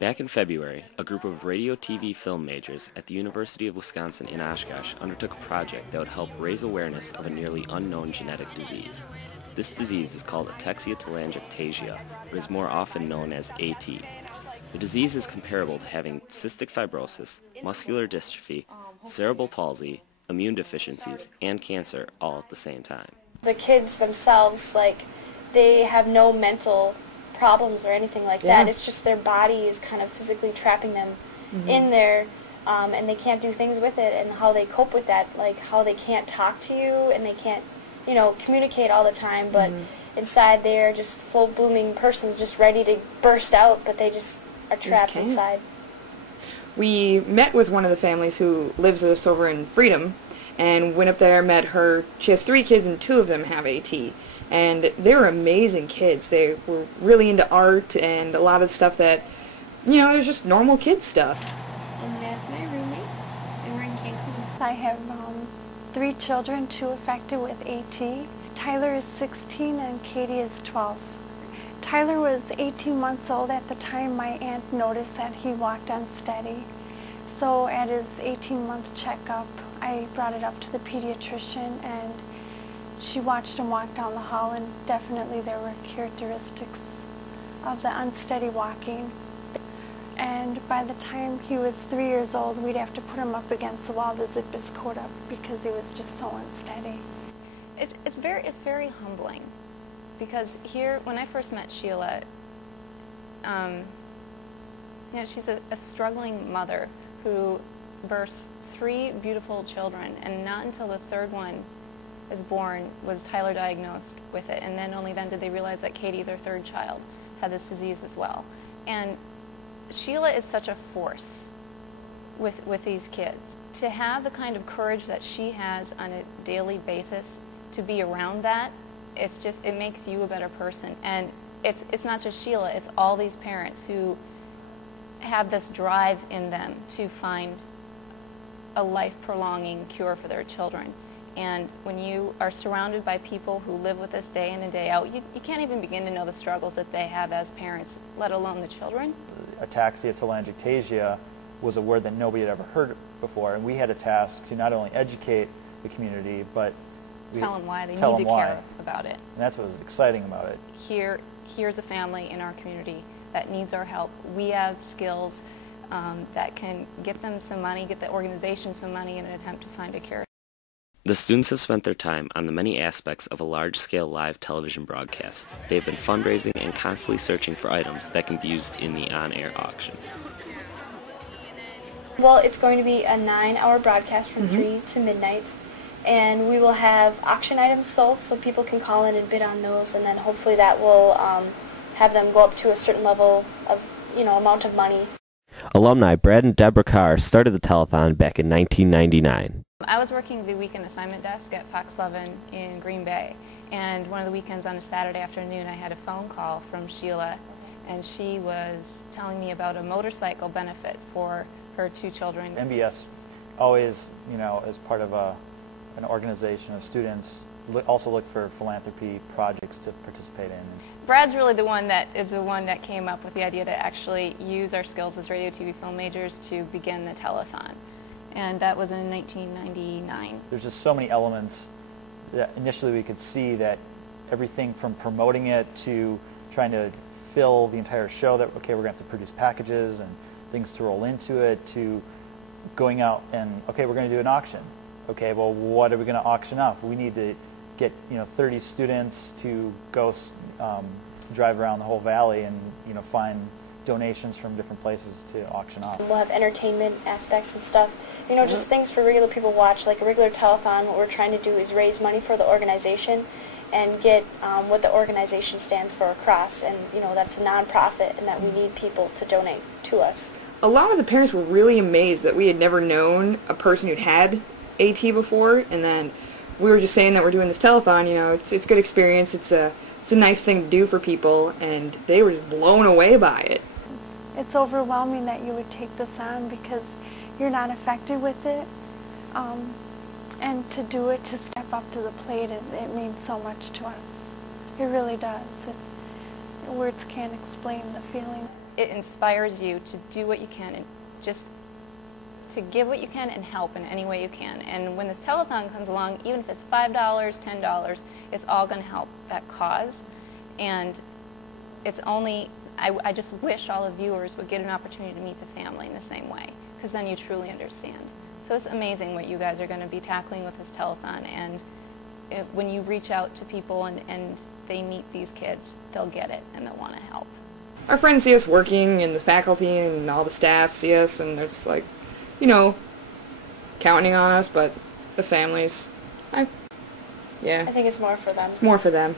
Back in February, a group of radio-TV film majors at the University of Wisconsin in Oshkosh undertook a project that would help raise awareness of a nearly unknown genetic disease. This disease is called ataxia telangiectasia, but is more often known as AT. The disease is comparable to having cystic fibrosis, muscular dystrophy, cerebral palsy, immune deficiencies, and cancer all at the same time. The kids themselves, they have no mental problems or anything like that. It's just their body is kind of physically trapping them in there, and they can't do things with it, and how they cope with that, like how they can't talk to you and they can't, communicate all the time, but inside they're just full blooming persons just ready to burst out, but they just are trapped inside. We met with one of the families who lives with us over in Freedom, and went up there, met her. She has 3 kids and 2 of them have AT. And they were amazing kids. They were really into art and a lot of stuff that, it was just normal kid stuff. And that's my roommate, and we're in Cancun. I have 3 children, 2 affected with AT. Tyler is 16 and Katie is 12. Tyler was 18 months old at the time my aunt noticed that he walked unsteady. So at his 18-month checkup, I brought it up to the pediatrician, and she watched him walk down the hall, and definitely there were characteristics of the unsteady walking. And by the time he was 3 years old, we'd have to put him up against the wall to zip his coat up because he was just so unsteady. It's very humbling, because here, when I first met Sheila, she's a struggling mother who births 3 beautiful children, and not until the 3rd one is born was Tyler diagnosed with it, and then only then did they realize that Katie, their 3rd child, had this disease as well. And Sheila is such a force with these kids. To have the kind of courage that she has on a daily basis, to be around that, it makes you a better person. And it's not just Sheila, it's all these parents who have this drive in them to find a life-prolonging cure for their children. And when you are surrounded by people who live with this day in and day out, you can't even begin to know the struggles that they have as parents, let alone the children. Ataxia telangiectasia was a word that nobody had ever heard before, and we had a task to not only educate the community, but tell them why they need to care about it. And that's what was exciting about it. Here's a family in our community that needs our help. We have skills that can get them some money, get the organization some money in an attempt to find a cure. The students have spent their time on the many aspects of a large-scale live television broadcast. They've been fundraising and constantly searching for items that can be used in the on-air auction. Well, it's going to be a 9-hour broadcast from 3 to midnight, and we will have auction items sold so people can call in and bid on those, and then hopefully that will have them go up to a certain level of, amount of money. Alumni Brad and Deborah Carr started the telethon back in 1999. I was working the weekend assignment desk at Fox 11 in Green Bay, and one of the weekends on a Saturday afternoon I had a phone call from Sheila, and she was telling me about a motorcycle benefit for her 2 children. MBS always, as part of an organization of students, also look for philanthropy projects to participate in. Brad's really the one that came up with the idea to actually use our skills as radio, TV, film majors to begin the telethon. And that was in 1999. There's just so many elements that initially we could see that everything from promoting it to trying to fill the entire show, that, okay, we're going to have to produce packages and things to roll into it, to going out and, okay, we're going to do an auction. Okay, well, what are we going to auction off? We need to get 30 students to go drive around the whole valley and find donations from different places to auction off. We'll have entertainment aspects and stuff, just things for regular people to watch, like a regular telethon. What we're trying to do is raise money for the organization and get what the organization stands for across, and that's a non-profit, and that we need people to donate to us. A lot of the parents were really amazed that we had never known a person who'd had AT before, and then we were just saying that we're doing this telethon, it's a good experience, it's a nice thing to do for people, and they were just blown away by it. It's overwhelming that you would take this on because you're not affected with it, and to do it, to step up to the plate, it means so much to us. It really does. Words can't explain the feeling. it inspires you to do what you can and just to give what you can and help in any way you can. And when this telethon comes along, even if it's $5, $10, it's all going to help that cause. And it's only, I just wish all the viewers would get an opportunity to meet the family in the same way, because then you truly understand. So it's amazing what you guys are going to be tackling with this telethon, and when you reach out to people and they meet these kids, they'll get it and they'll want to help. Our friends see us working, and the faculty and all the staff see us, and they're just like, you know, counting on us, but the families, I think it's more for them. It's more for them.